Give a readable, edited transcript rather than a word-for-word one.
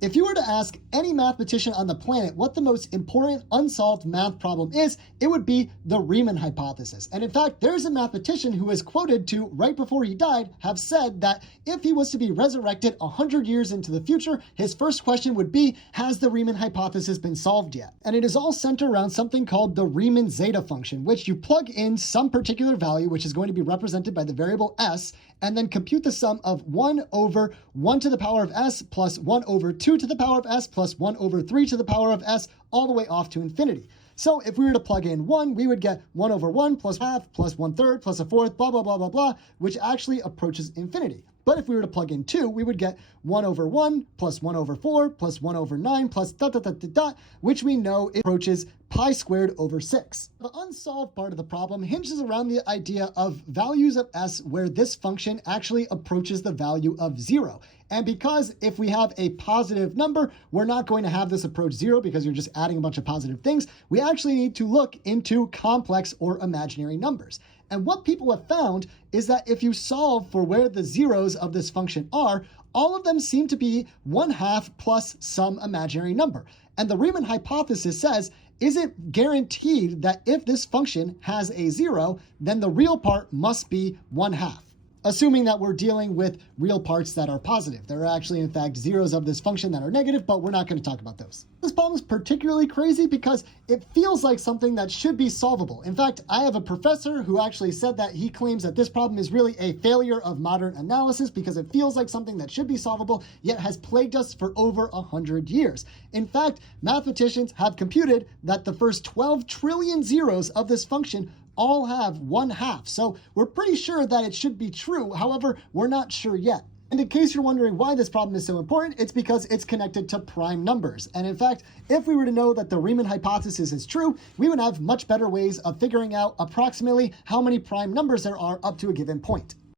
If you were to ask any mathematician on the planet what the most important unsolved math problem is, it would be the Riemann hypothesis. And in fact, there's a mathematician who is quoted to, right before he died, have said that if he was to be resurrected 100 years into the future, his first question would be, has the Riemann hypothesis been solved yet? And it is all centered around something called the Riemann zeta function, which you plug in some particular value, which is going to be represented by the variable s, and then compute the sum of 1 over 1 to the power of s plus 1 over 2 to the power of s plus 1 over 3 to the power of s all the way off to infinity. So if we were to plug in 1, we would get 1 over 1 plus half plus 1/3 plus a fourth, blah, blah, blah, blah, blah, which actually approaches infinity. But if we were to plug in 2, we would get 1 over 1 plus 1 over 4 plus 1 over 9 plus dot, dot, dot, dot, dot, which we know approaches pi squared over 6. The unsolved part of the problem hinges around the idea of values of s where this function actually approaches the value of 0. And because if we have a positive number, we're not going to have this approach 0 because you're just adding a bunch of positive things. We actually need to look into complex or imaginary numbers. And what people have found is that if you solve for where the zeros of this function are, all of them seem to be 1/2 plus some imaginary number. And the Riemann hypothesis says, is it guaranteed that if this function has a 0, then the real part must be 1/2? Assuming that we're dealing with real parts that are positive. There are actually, in fact, zeros of this function that are negative, but we're not going to talk about those. This problem is particularly crazy because it feels like something that should be solvable. In fact, I have a professor who actually said that he claims that this problem is really a failure of modern analysis because it feels like something that should be solvable, yet has plagued us for over 100 years. In fact, mathematicians have computed that the first 12 trillion zeros of this function all have 1/2. So we're pretty sure that it should be true. However, we're not sure yet. And in case you're wondering why this problem is so important, it's because it's connected to prime numbers. And in fact, if we were to know that the Riemann hypothesis is true, we would have much better ways of figuring out approximately how many prime numbers there are up to a given point.